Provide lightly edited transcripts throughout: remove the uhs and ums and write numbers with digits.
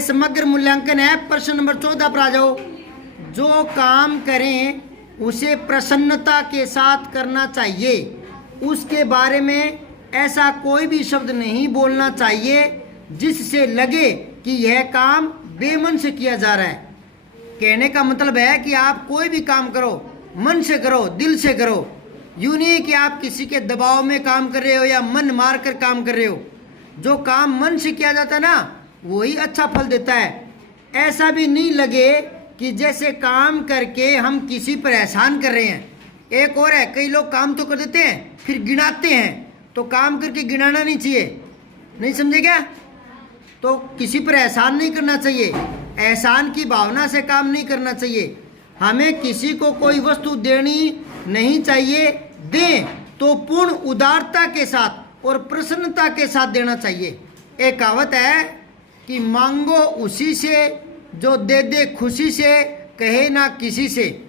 ये समग्र मूल्यांकन है। प्रश्न नंबर 14 पर आ जाओ। जो काम करें उसे प्रसन्नता के साथ करना चाहिए, उसके बारे में ऐसा कोई भी शब्द नहीं बोलना चाहिए जिससे लगे कि यह काम बेमन से किया जा रहा है। कहने का मतलब है कि आप कोई भी काम करो, मन से करो, दिल से करो। यूँ नहीं कि आप किसी के दबाव में काम कर रहे हो या मन मार कर काम कर रहे हो। जो काम मन से किया जाता है ना, वही अच्छा फल देता है। ऐसा भी नहीं लगे कि जैसे काम करके हम किसी पर एहसान कर रहे हैं। एक और है, कई लोग काम तो कर देते हैं फिर गिनाते हैं, तो काम करके गिनाना नहीं चाहिए। नहीं समझे क्या? तो किसी पर एहसान नहीं करना चाहिए, एहसान की भावना से काम नहीं करना चाहिए। हमें किसी को कोई वस्तु देनी नहीं चाहिए, दें तो पूर्ण उदारता के साथ और प्रसन्नता के साथ देना चाहिए। एक कहावत है कि मांगो उसी से जो दे दे खुशी से, कहे ना किसी से।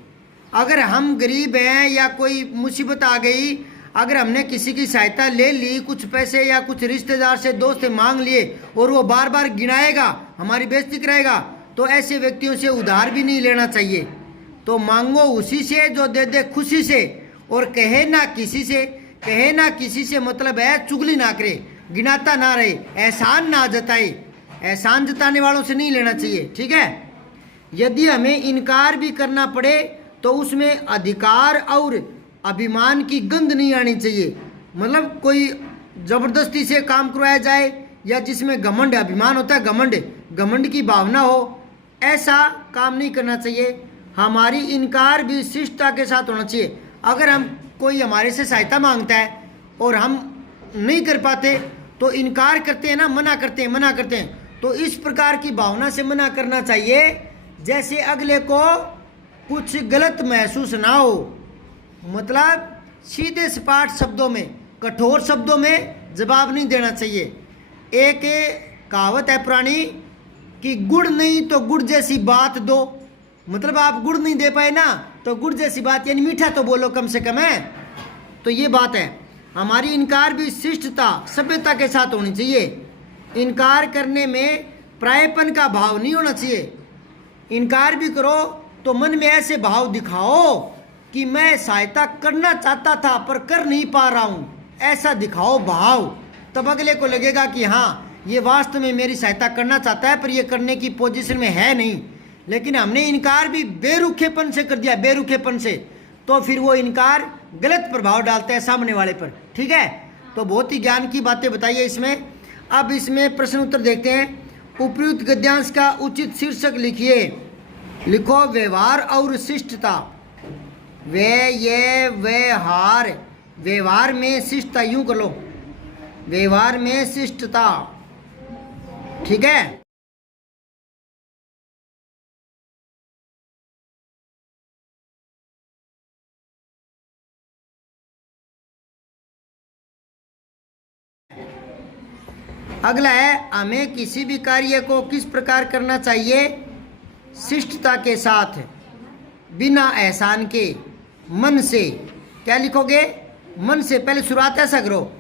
अगर हम गरीब हैं या कोई मुसीबत आ गई, अगर हमने किसी की सहायता ले ली, कुछ पैसे या कुछ रिश्तेदार से, दोस्त से मांग लिए और वो बार बार गिनाएगा, हमारी बेइज्जती कराएगा, तो ऐसे व्यक्तियों से उधार भी नहीं लेना चाहिए। तो मांगो उसी से जो दे दे खुशी से और कहे ना किसी से। कहे ना किसी से मतलब है चुगली ना करे, गिनाता ना रहे, एहसान ना जताए। एहसान जताने वालों से नहीं लेना चाहिए, ठीक है। यदि हमें इनकार भी करना पड़े तो उसमें अधिकार और अभिमान की गंध नहीं आनी चाहिए। मतलब कोई जबरदस्ती से काम करवाया जाए या जिसमें घमंड, अभिमान होता है, घमंड की भावना हो, ऐसा काम नहीं करना चाहिए। हमारी इनकार भी शिष्टता के साथ होना चाहिए। अगर हम कोई हमारे से सहायता मांगता है और हम नहीं कर पाते तो इनकार करते हैं ना, मना करते हैं। तो इस प्रकार की भावना से मना करना चाहिए जैसे अगले को कुछ गलत महसूस ना हो। मतलब सीधे सपाट शब्दों में, कठोर शब्दों में जवाब नहीं देना चाहिए। एक कहावत है पुरानी कि गुड़ नहीं तो गुड़ जैसी बात दो। मतलब आप गुड़ नहीं दे पाए ना, तो गुड़ जैसी बात यानी मीठा तो बोलो कम से कम है। तो ये बात है। हमारी इनकार भी शिष्टता, सभ्यता के साथ होनी चाहिए। इनकार करने में प्रायपन का भाव नहीं होना चाहिए। इनकार भी करो तो मन में ऐसे भाव दिखाओ कि मैं सहायता करना चाहता था पर कर नहीं पा रहा हूँ, ऐसा दिखाओ भाव। तब अगले को लगेगा कि हाँ, ये वास्तव में मेरी सहायता करना चाहता है पर ये करने की पोजीशन में है नहीं। लेकिन हमने इनकार भी बेरुखेपन से कर दिया, बेरुखेपन से, तो फिर वो इनकार गलत प्रभाव डालता है सामने वाले पर, ठीक है। तो बहुत ही ज्ञान की बातें बताइए इसमें। अब इसमें प्रश्न उत्तर देखते हैं। उपयुक्त गद्यांश का उचित शीर्षक लिखिए। लिखो व्यवहार और शिष्टता। व्यवहार, व्यवहार में शिष्टता, यूं कर लो, व्यवहार में शिष्टता, ठीक है। अगला है, हमें किसी भी कार्य को किस प्रकार करना चाहिए? शिष्टता के साथ, बिना एहसान के, मन से। क्या लिखोगे? मन से। पहले शुरुआत ऐसा करो,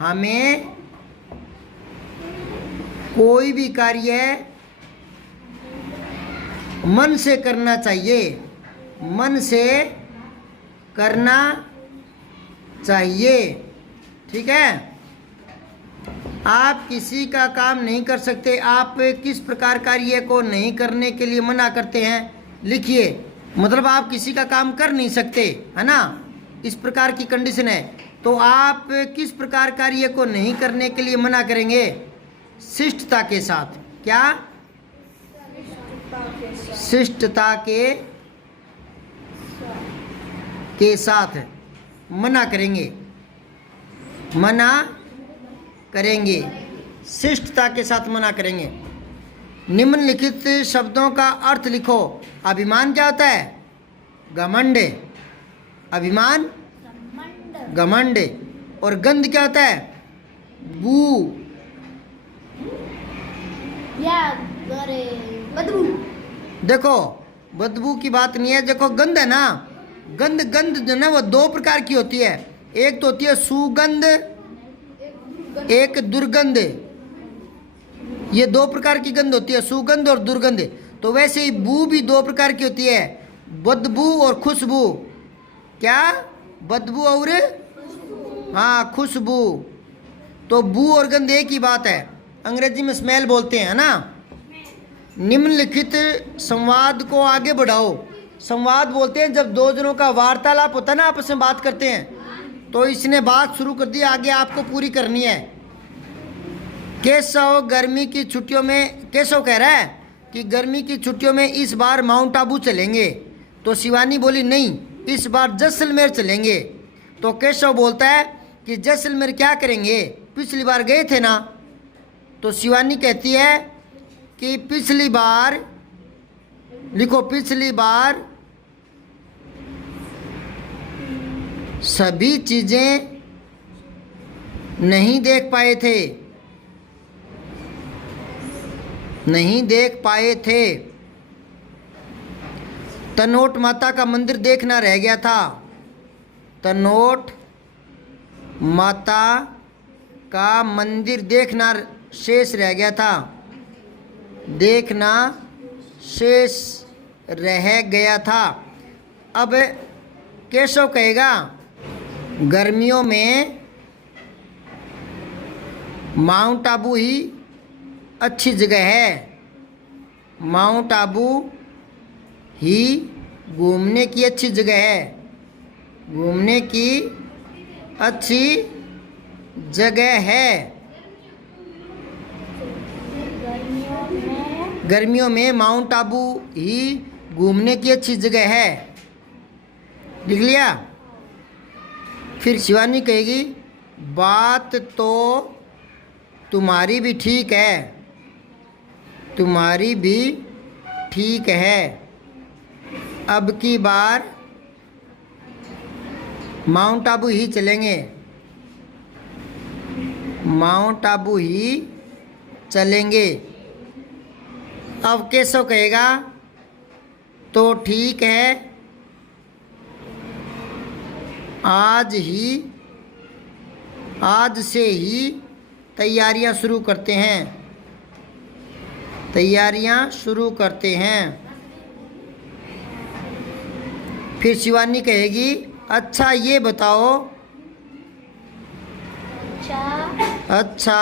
हमें कोई भी कार्य मन से करना चाहिए, मन से करना चाहिए, ठीक है। आप किसी का काम नहीं कर सकते, आप किस प्रकार कार्य को नहीं करने के लिए मना करते हैं? लिखिए। मतलब आप किसी का काम कर नहीं सकते, है ना, इस प्रकार की कंडीशन है। तो आप किस प्रकार कार्य को नहीं करने के लिए मना करेंगे? शिष्टता के साथ। क्या? शिष्टता के साथ मना करेंगे, मना करेंगे, शिष्टता के साथ मना करेंगे। निम्नलिखित शब्दों का अर्थ लिखो। अभिमान क्या होता है? घमंड। अभिमान घमंड। और गंध क्या होता है? बू, बदबू। देखो बदबू की बात नहीं है, देखो गंध है ना, गंध जो ना वो दो प्रकार की होती है। एक तो होती है सुगंध, एक दुर्गंध। ये दो प्रकार की गंध होती है, सुगंध और दुर्गंध। तो वैसे ही बू भी दो प्रकार की होती है, बदबू और खुशबू। क्या? बदबू और हाँ खुशबू। तो बू और गंध एक ही बात है, अंग्रेजी में स्मेल बोलते हैं ना। निम्नलिखित संवाद को आगे बढ़ाओ। संवाद बोलते हैं जब दो जनों का वार्तालाप होता है ना, आपस में बात करते हैं। तो इसने बात शुरू कर दी, आगे आपको पूरी करनी है। केशव गर्मी की छुट्टियों में, केशव कह रहा है कि गर्मी की छुट्टियों में इस बार माउंट आबू चलेंगे। तो शिवानी बोली नहीं, इस बार जैसलमेर चलेंगे। तो केशव बोलता है कि जैसलमेर क्या करेंगे, पिछली बार गए थे ना। तो शिवानी कहती है कि पिछली बार, लिखो पिछली बार सभी चीजें नहीं देख पाए थे, नहीं देख पाए थे। तनोट माता का मंदिर देखना रह गया था। तनोट माता का मंदिर देखना शेष रह गया था, देखना शेष रह गया था। अब केशव कहेगा गर्मियों में माउंट आबू ही अच्छी जगह है, माउंट आबू ही घूमने की अच्छी जगह है, घूमने की अच्छी जगह है। गर्मियों में माउंट आबू ही घूमने की अच्छी जगह है। लिख लिया? फिर शिवानी कहेगी बात तो तुम्हारी भी ठीक है, तुम्हारी भी ठीक है। अब की बार माउंट आबू ही चलेंगे, माउंट आबू ही चलेंगे। अब केशव कहेगा तो ठीक है, आज से ही तैयारियां शुरू करते हैं, तैयारियां शुरू करते हैं। फिर शिवानी कहेगी अच्छा ये बताओ, अच्छा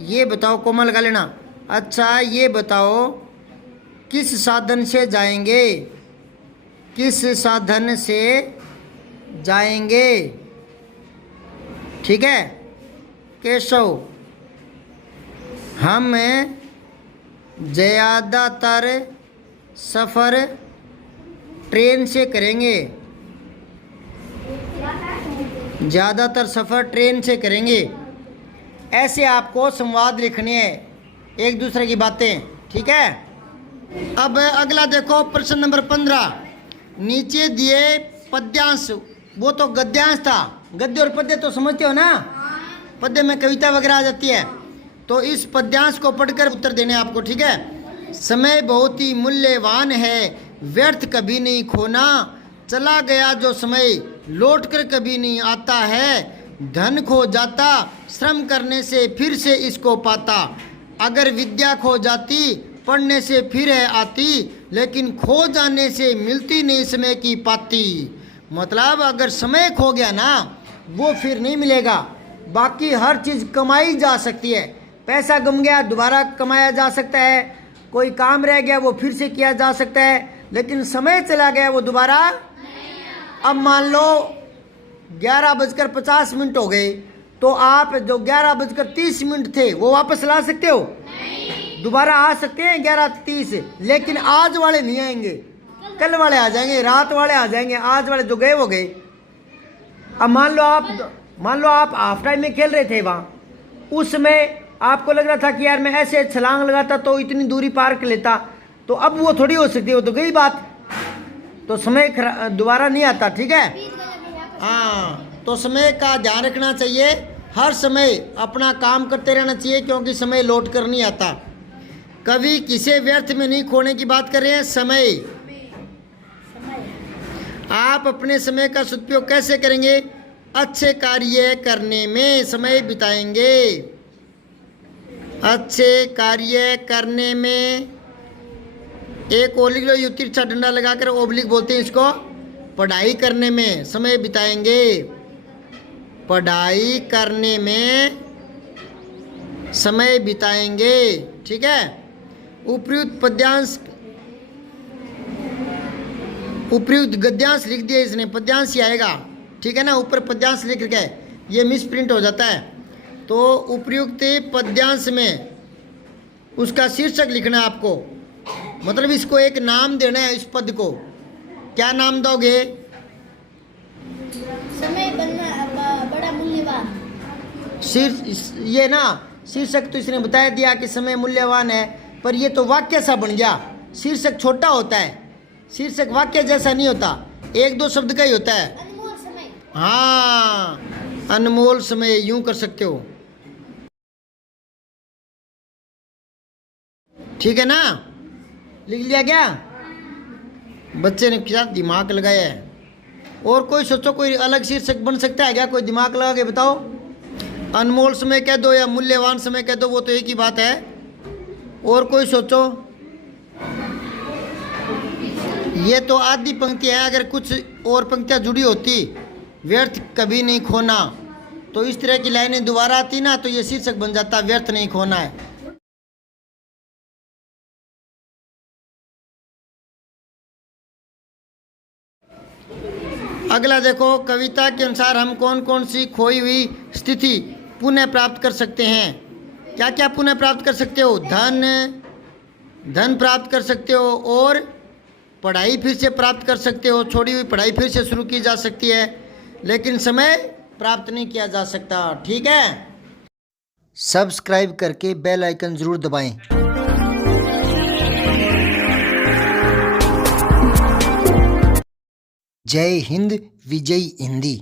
ये बताओ, कोमल लगा लेना। अच्छा ये बताओ किस साधन से जाएंगे, किस साधन से जाएंगे। ठीक है केशव, हम ज़्यादातर सफ़र ट्रेन से करेंगे, ज़्यादातर सफ़र ट्रेन से करेंगे। ऐसे आपको संवाद लिखने हैं, एक दूसरे की बातें। ठीक है। अब अगला देखो प्रश्न नंबर 15। नीचे दिए पद्यांश, वो तो गद्यांश था, गद्य और पद्य तो समझते हो ना, पद्य में कविता वगैरह आ जाती है। तो इस पद्यांश को पढ़कर उत्तर देने आपको। ठीक है। समय बहुत ही मूल्यवान है, व्यर्थ कभी नहीं खोना, चला गया जो समय लौट कर कभी नहीं आता है। धन खो जाता श्रम करने से फिर से इसको पाता, अगर विद्या खो जाती पढ़ने से फिर है आती, लेकिन खो जाने से मिलती नहीं समय की पाती। मतलब अगर समय खो गया ना वो फिर नहीं मिलेगा। बाकी हर चीज़ कमाई जा सकती है, पैसा गुम गया दोबारा कमाया जा सकता है, कोई काम रह गया वो फिर से किया जा सकता है, लेकिन समय चला गया वो दोबारा। अब मान लो 11:50 हो गए, तो आप जो 11:30 थे वो वापस ला सकते हो? दोबारा आ सकते हैं 11:30, लेकिन आज वाले नहीं आएंगे, कल वाले आ जाएंगे, रात वाले आ जाएंगे, आज वाले जो गए वो गए। अब मान लो आप हाफ टाइम में खेल रहे थे वहाँ, उसमें आपको लग रहा था कि यार मैं ऐसे छलांग लगाता तो इतनी दूरी पार कर लेता, तो अब वो थोड़ी हो सकती है, वो तो गई बात, तो समय दोबारा नहीं आता। ठीक है। हाँ, तो समय का ध्यान रखना चाहिए, हर समय अपना काम करते रहना चाहिए, क्योंकि समय लौट कर नहीं आता। कभी किसी व्यर्थ में नहीं खोने की बात कर रहे हैं। समय, आप अपने समय का सदुपयोग कैसे करेंगे? अच्छे कार्य करने में समय बिताएंगे। अच्छे कार्य करने में, एक ओब्लिक लो, यू तिरछा डंडा लगाकर ओब्लिक बोलते हैं इसको। पढ़ाई करने में समय बिताएंगे, पढ़ाई करने में समय बिताएंगे। ठीक है। उपयुक्त पद्यांश, उपयुक्त गद्यांश लिख दिया इसने, पद्यांश ही आएगा। ठीक है ना, ऊपर पद्यांश लिख के ये मिस प्रिंट हो जाता है। तो उपयुक्त पद्यांश में उसका शीर्षक लिखना है आपको, मतलब इसको एक नाम देना है। इस पद को क्या नाम दोगे? समय बड़ा मूल्यवान। ये ना शीर्षक तो इसने बता दिया कि समय मूल्यवान है, पर ये तो वाक्य सा बन गया। शीर्षक छोटा होता है, शीर्षक वाक्य जैसा नहीं होता, एक दो शब्द का ही होता है। अनमोल समय। हाँ, अनमोल समय यूं कर सकते हो। ठीक है ना, लिख लिया क्या? बच्चे ने क्या दिमाग लगाया है। और कोई सोचो, कोई अलग शीर्षक बन सकता है क्या? कोई दिमाग लगा के बताओ। अनमोल समय कह दो या मूल्यवान समय कह दो, वो तो एक ही बात है। और कोई सोचो। ये तो आधी पंक्ति है, अगर कुछ और पंक्तियाँ जुड़ी होती, व्यर्थ कभी नहीं खोना, तो इस तरह की लाइनें दोबारा आती ना, तो ये शीर्षक बन जाता, व्यर्थ नहीं खोना है। अगला देखो, कविता के अनुसार हम कौन कौन सी खोई हुई स्थिति पुनः प्राप्त कर सकते हैं? क्या क्या पुनः प्राप्त कर सकते हो? धन प्राप्त कर सकते हो, और पढ़ाई फिर से प्राप्त कर सकते हो। छोड़ी हुई पढ़ाई फिर से शुरू की जा सकती है, लेकिन समय प्राप्त नहीं किया जा सकता। ठीक है। सब्सक्राइब करके बेल आइकन जरूर दबाएं। जय हिंद, विजय हिंदी।